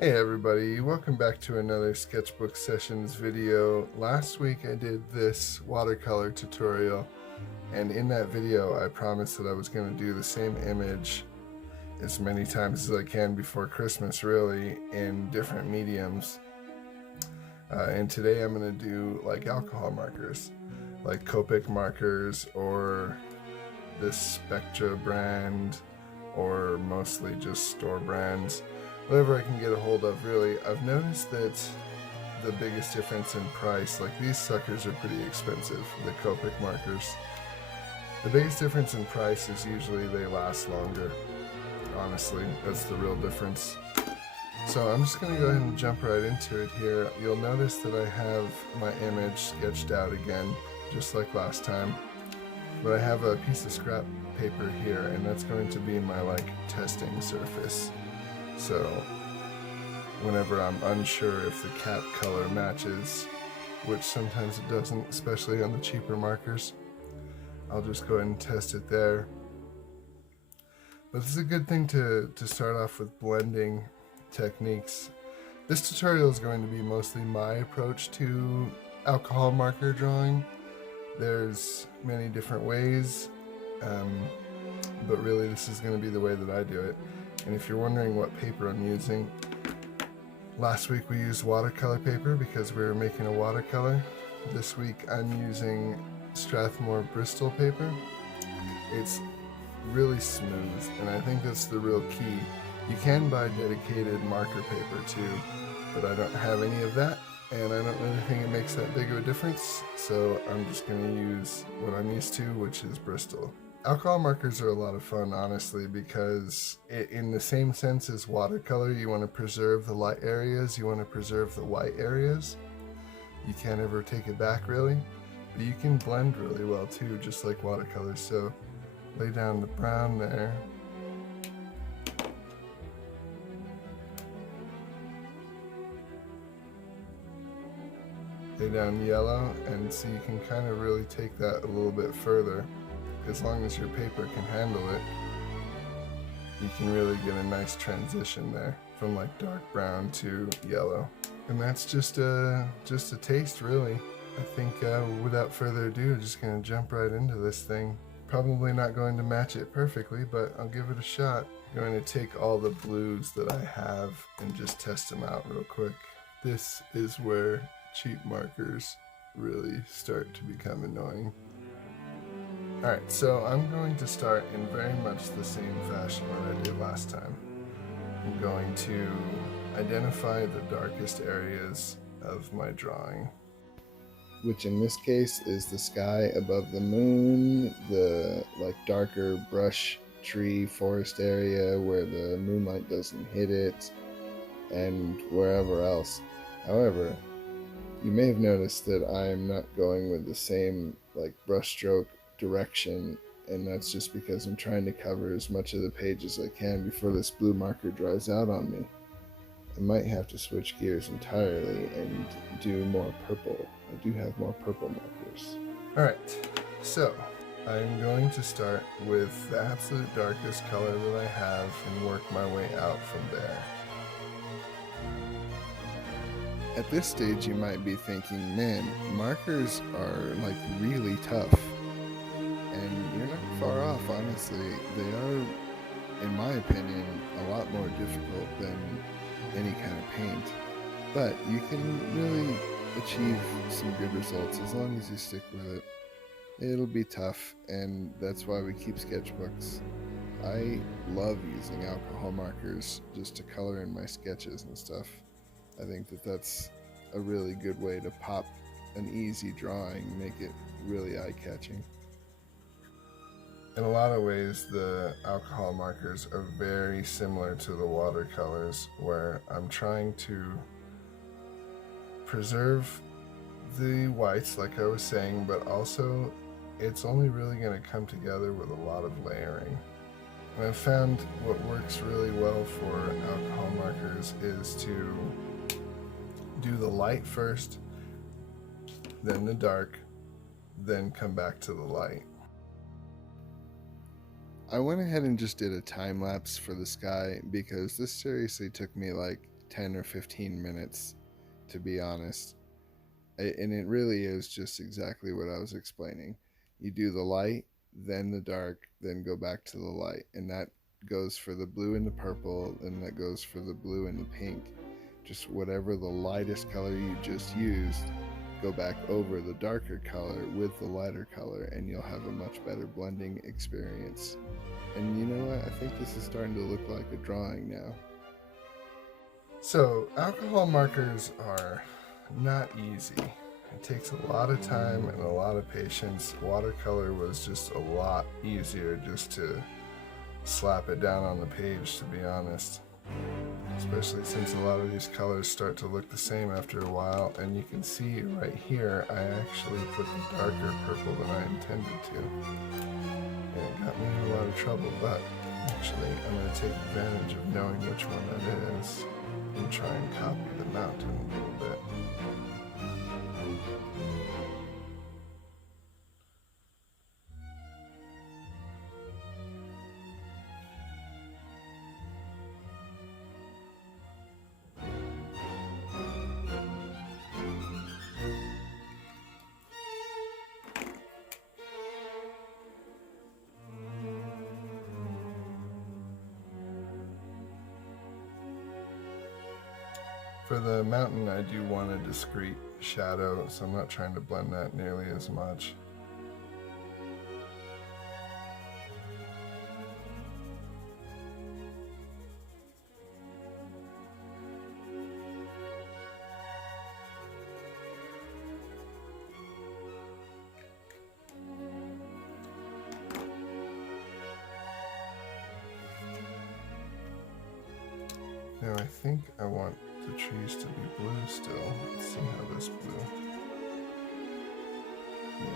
Hey everybody, welcome back to another Sketchbook Sessions video. Last week I did this watercolor tutorial, and in that video I promised that I was going to do the same image as many times as I can before Christmas, really, in different mediums. And today I'm going to do like alcohol markers, like Copic markers or this Spectra brand, or mostly just store brands. Whatever I can get a hold of, really. I've noticed that the biggest difference in price, like these suckers are pretty expensive, the Copic markers. The biggest difference in price is usually they last longer. Honestly, that's the real difference. So I'm just going to go ahead and jump right into it here. You'll notice that I have my image sketched out again, just like last time. But I have a piece of scrap paper here, and that's going to be my testing surface. So whenever I'm unsure if the cap color matches, which sometimes it doesn't, especially on the cheaper markers, I'll just go ahead and test it there. But this is a good thing to start off with blending techniques. This tutorial is going to be mostly my approach to alcohol marker drawing. There's many different ways, but really this is going to be the way that I do it. And if you're wondering what paper I'm using, last week we used watercolor paper because we were making a watercolor. This week I'm using Strathmore Bristol paper. It's really smooth, and I think that's the real key. You can buy dedicated marker paper too, but I don't have any of that, and I don't really think it makes that big of a difference, so I'm just going to use what I'm used to, which is Bristol. Alcohol markers are a lot of fun, honestly, because in the same sense as watercolor, you want to preserve the light areas, you want to preserve the white areas. You can't ever take it back, really, but you can blend really well too, just like watercolor. So lay down the brown there. Lay down yellow, and so you can kind of really take that a little bit further. As long as your paper can handle it, you can really get a nice transition there from like dark brown to yellow. And that's just a taste, really. I think without further ado, just gonna jump right into this thing. Probably not going to match it perfectly, but I'll give it a shot. I'm going to take all the blues that I have and just test them out real quick. This is where cheap markers really start to become annoying. Alright, so I'm going to start in very much the same fashion that I did last time. I'm going to identify the darkest areas of my drawing, which in this case is the sky above the moon, the darker brush tree forest area where the moonlight doesn't hit it, and wherever else. However, you may have noticed that I'm not going with the same brushstroke direction, and that's just because I'm trying to cover as much of the page as I can before this blue marker dries out on me. I might have to switch gears entirely and do more purple. I do have more purple markers. Alright, so I'm going to start with the absolute darkest color that I have and work my way out from there. At this stage you might be thinking, man, markers are really tough. And you're not far off, honestly. They are, in my opinion, a lot more difficult than any kind of paint. But you can really achieve some good results as long as you stick with it. It'll be tough, and that's why we keep sketchbooks. I love using alcohol markers just to color in my sketches and stuff. I think that that's a really good way to pop an easy drawing, make it really eye-catching. In a lot of ways, the alcohol markers are very similar to the watercolors, where I'm trying to preserve the whites, like I was saying, but also it's only really going to come together with a lot of layering. And I've found what works really well for alcohol markers is to do the light first, then the dark, then come back to the light. I went ahead and just did a time lapse for the sky because this seriously took me like 10 or 15 minutes, to be honest. And it really is just exactly what I was explaining. You do the light, then the dark, then go back to the light. And that goes for the blue and the purple, and that goes for the blue and the pink. Just whatever the lightest color you just used, go back over the darker color with the lighter color, and you'll have a much better blending experience. And you know what? I think this is starting to look like a drawing now. So, alcohol markers are not easy. It takes a lot of time and a lot of patience. Watercolor was just a lot easier just to slap it down on the page, to be honest. Especially since a lot of these colors start to look the same after a while, and you can see right here I actually put the darker purple than I intended to. And it got me in a lot of trouble, but actually I'm going to take advantage of knowing which one that is and try and copy the mountain a little bit. For the mountain, I do want a discrete shadow, so I'm not trying to blend that nearly as much. Now I think I want the trees to be blue still. Let's see how this blue. Yeah.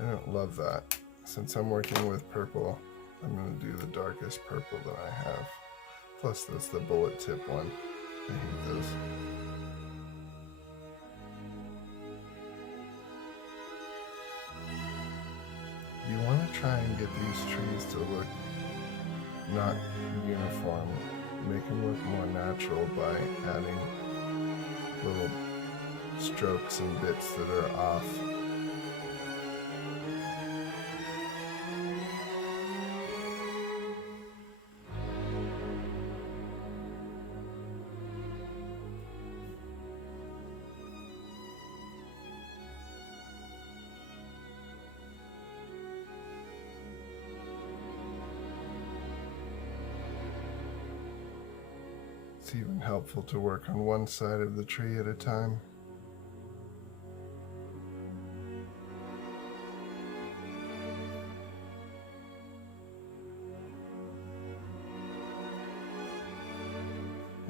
I don't love that. Since I'm working with purple, I'm going to do the darkest purple that I have. Plus that's the bullet tip one. I hate those. You want to try and get these trees to look not uniform. Make them look more natural by adding little strokes and bits that are off. It's even helpful to work on one side of the tree at a time.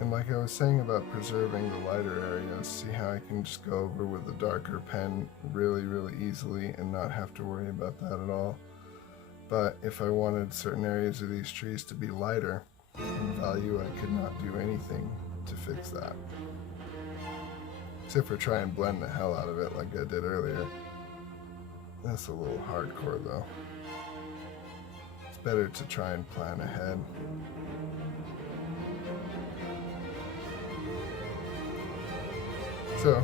And like I was saying about preserving the lighter areas, see how I can just go over with the darker pen really easily and not have to worry about that at all. But if I wanted certain areas of these trees to be lighter in value, I could not do anything to fix that. Except for try and blend the hell out of it like I did earlier. That's a little hardcore though. It's better to try and plan ahead. So,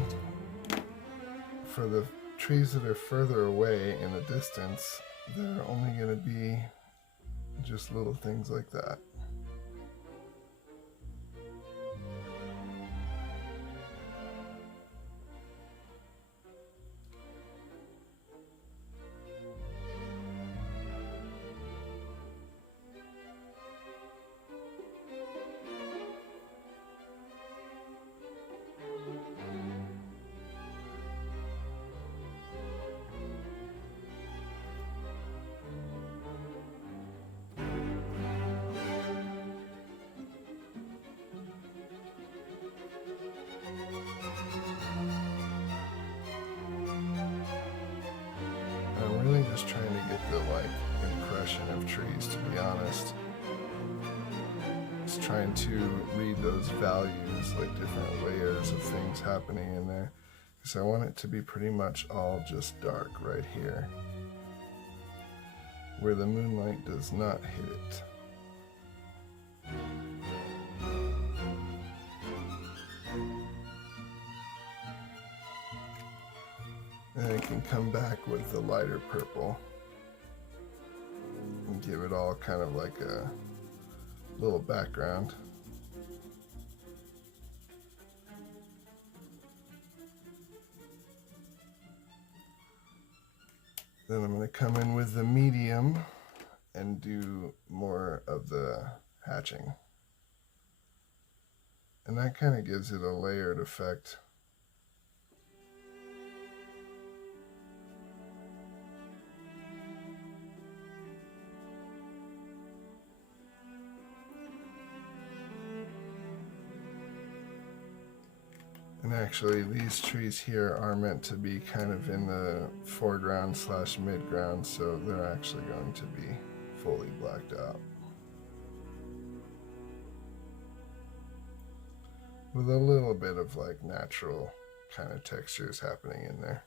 for the trees that are further away in the distance, they're only going to be just little things like that. I'm really just trying to get the impression of trees, to be honest. Just trying to read those values, like different layers of things happening in there. Because I want it to be pretty much all just dark right here, where the moonlight does not hit it. And I can come back with the lighter purple and give it all kind of like a little background. Then I'm going to come in with the medium and do more of the hatching. And that kind of gives it a layered effect. And actually, these trees here are meant to be kind of in the foreground slash midground, so they're actually going to be fully blacked out, with a little bit of like natural kind of textures happening in there.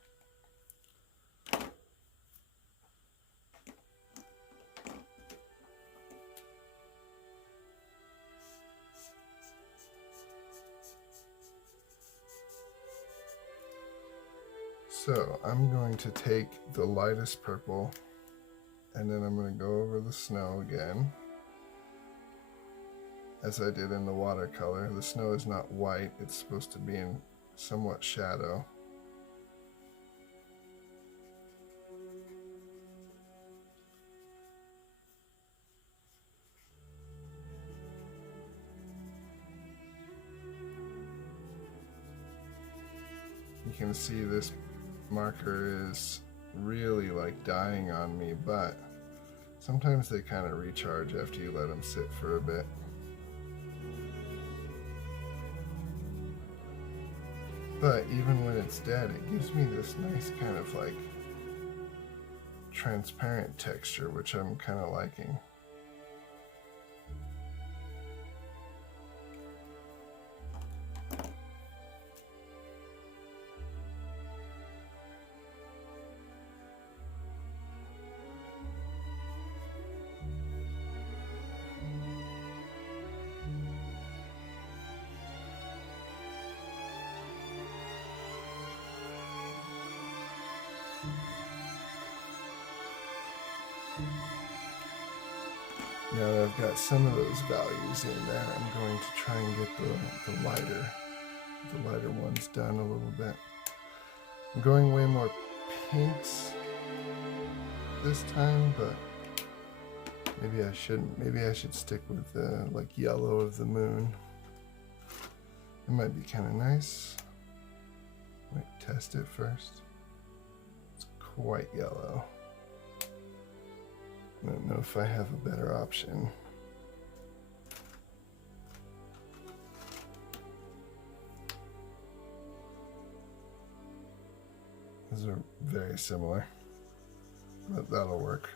So I'm going to take the lightest purple, and then I'm going to go over the snow again, as I did in the watercolor. The snow is not white, it's supposed to be in somewhat shadow. You can see this marker is really like dying on me, but sometimes they kind of recharge after you let them sit for a bit. But even when it's dead, it gives me this nice kind of like transparent texture, which I'm kind of liking. Now that I've got some of those values in there, I'm going to try and get the lighter ones done a little bit. I'm going way more pinks this time, but maybe I shouldn't. Maybe I should stick with the like yellow of the moon. It might be kind of nice. Might test it first. It's quite yellow. I don't know if I have a better option. These are very similar, but that'll work.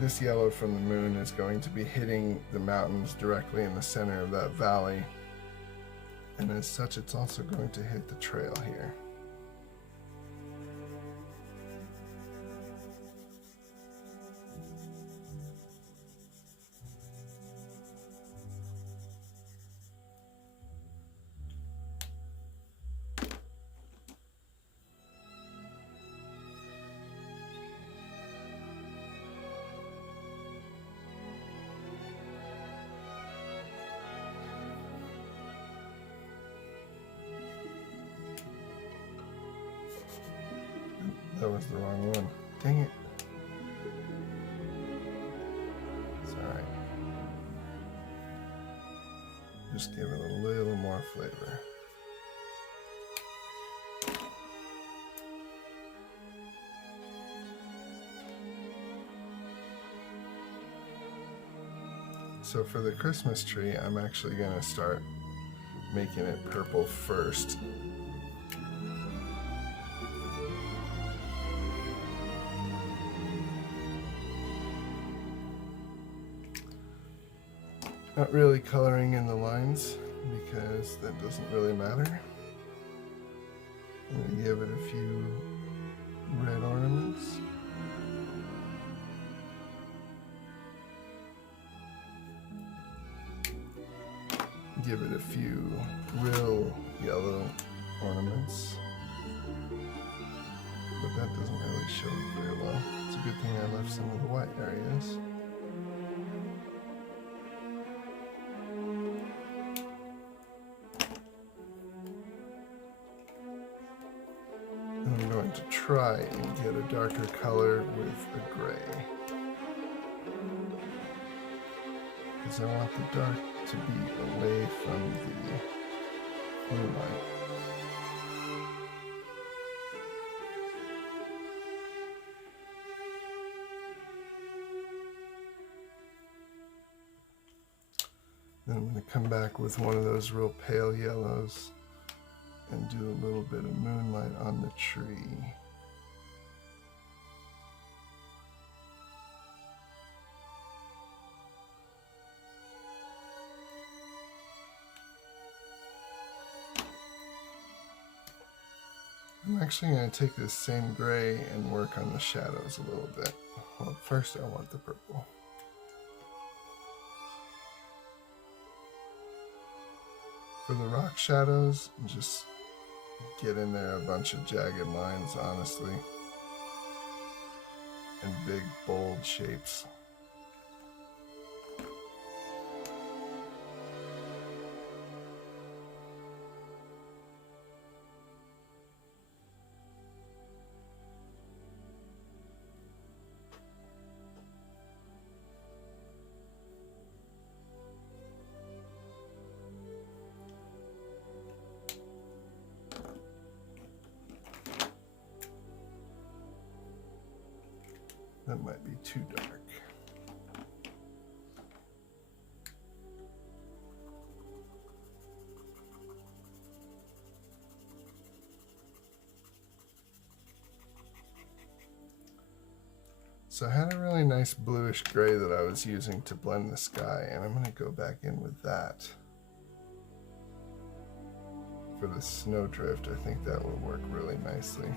This yellow from the moon is going to be hitting the mountains directly in the center of that valley, and as such it's also going to hit the trail here. That was the wrong one. Dang it. It's alright. Just give it a little more flavor. So for the Christmas tree, I'm actually going to start making it purple first. Not really coloring in the lines because that doesn't really matter. I'm going to give it a few red ornaments. Give it a few real yellow ornaments. But that doesn't really show very well. It's a good thing I left some of the white areas. I'm going to try and get a darker color with a gray. Because I want the dark to be away from the moonlight. Then I'm going to come back with one of those real pale yellows and do a little bit of moonlight on the tree. I'm actually going to take this same gray and work on the shadows a little bit. Well, first I want the purple. For the rock shadows, just get in there a bunch of jagged lines, honestly, and big, bold shapes. That might be too dark. So I had a really nice bluish gray that I was using to blend the sky, and I'm going to go back in with that. For the snowdrift, I think that will work really nicely.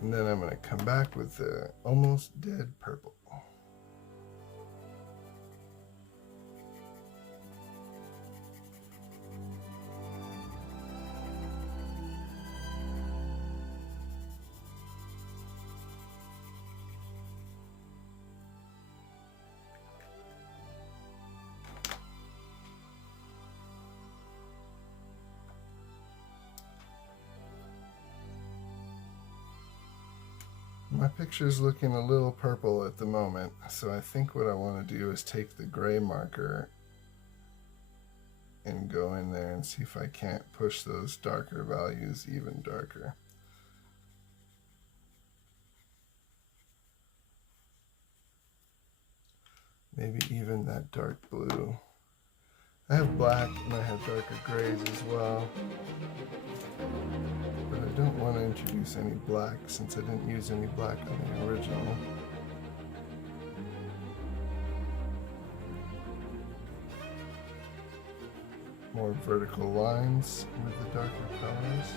And then I'm going to come back with the almost dead purple. My picture's looking a little purple at the moment, so I think what I want to do is take the gray marker and go in there and see if I can't push those darker values even darker. Maybe even that dark blue. I have black and I have darker grays as well. But I don't want to introduce any black since I didn't use any black on the original. More vertical lines with the darker colors.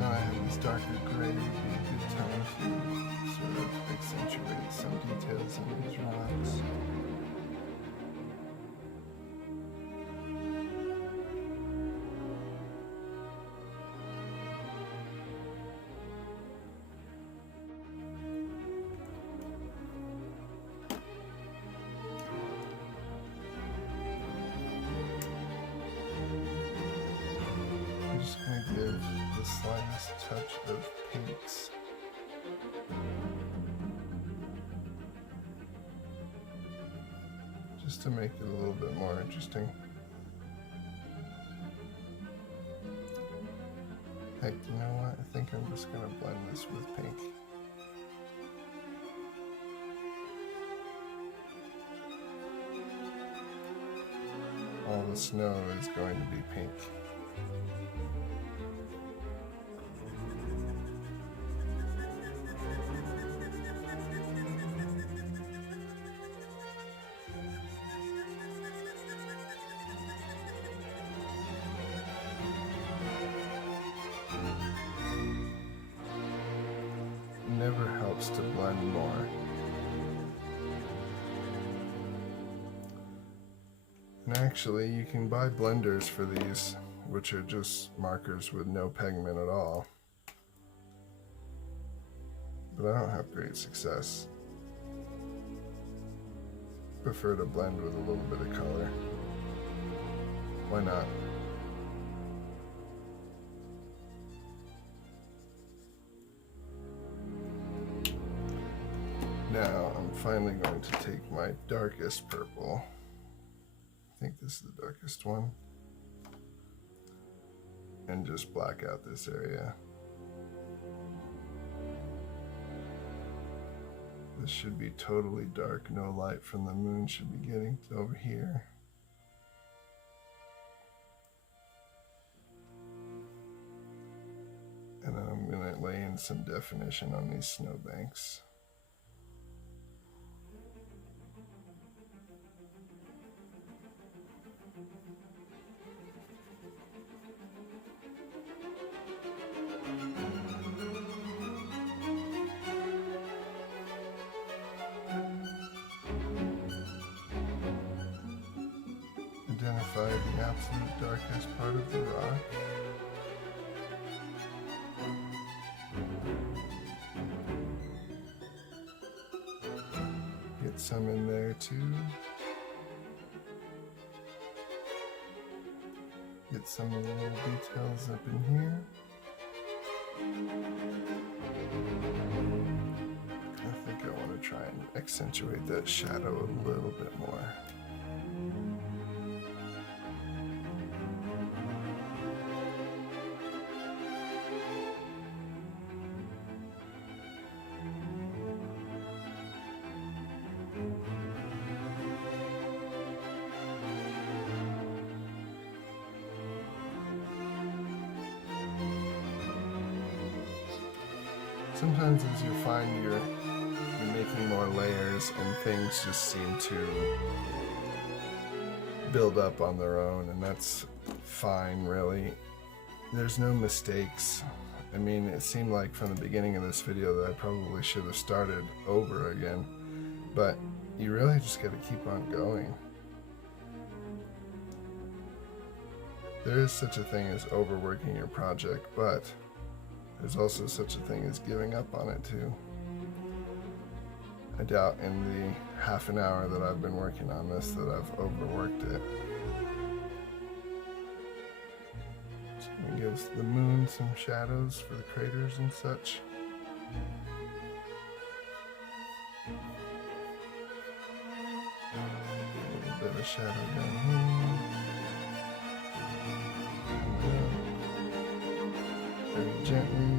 Now I have this darker gray, would be a good time to sort of accentuate some details in these rocks. I'm just going to give the slightest touch of pinks. Just to make it a little bit more interesting. Heck, you know what? I think I'm just going to blend this with pink. All the snow is going to be pink. Never helps to blend more. And actually, you can buy blenders for these, which are just markers with no pigment at all. But I don't have great success. Prefer to blend with a little bit of color. Why not? Now I'm finally going to take my darkest purple. I think this is the darkest one. And just black out this area. This should be totally dark. No light from the moon should be getting to over here. And then I'm going to lay in some definition on these snowbanks. Identify the absolute darkest part of the rock. Get some in there too. Get some of the little details up in here. I think I want to try and accentuate that shadow a little bit more. Sometimes as you find you're making more layers and things just seem to build up on their own, and that's fine, really. There's no mistakes. I mean, it seemed like from the beginning of this video that I probably should have started over again, but you really just got to keep on going. There is such a thing as overworking your project, but there's also such a thing as giving up on it too. I doubt in the half an hour that I've been working on this that I've overworked it. So it gives the moon some shadows for the craters and such. A little bit of shadow down here. Very gently.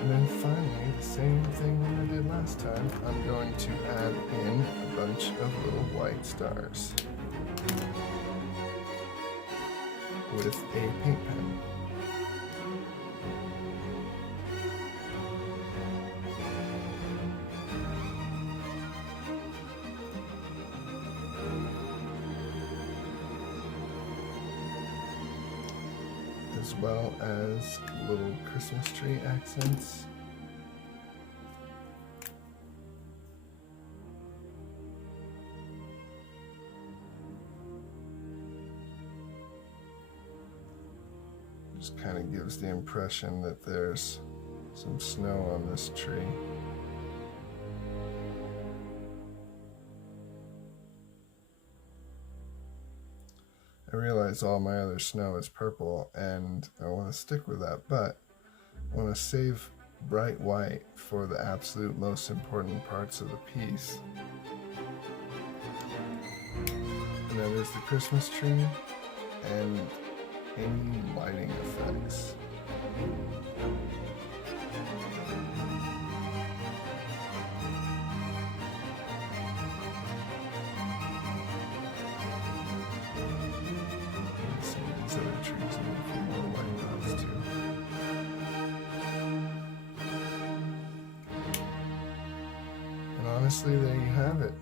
And then finally, the same thing that I did last time, I'm going to add in a bunch of little white stars with a paint pen. As well as little Christmas tree accents Just kind of gives the impression that there's some snow on this tree. I realize all my other snow is purple and I want to stick with that, but I want to save bright white for the absolute most important parts of the piece. And that is the Christmas tree and any lighting effects. Some of these other trees need a few more white dots too. And honestly, there you have it.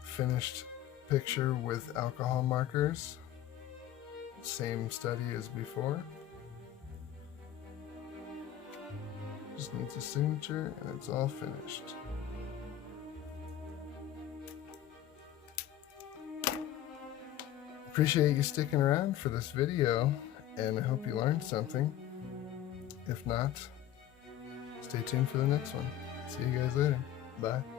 Finished picture with alcohol markers. Same study as before. Just needs a signature and it's all finished. Appreciate you sticking around for this video and I hope you learned something. If not, stay tuned for the next one. See you guys later. Bye.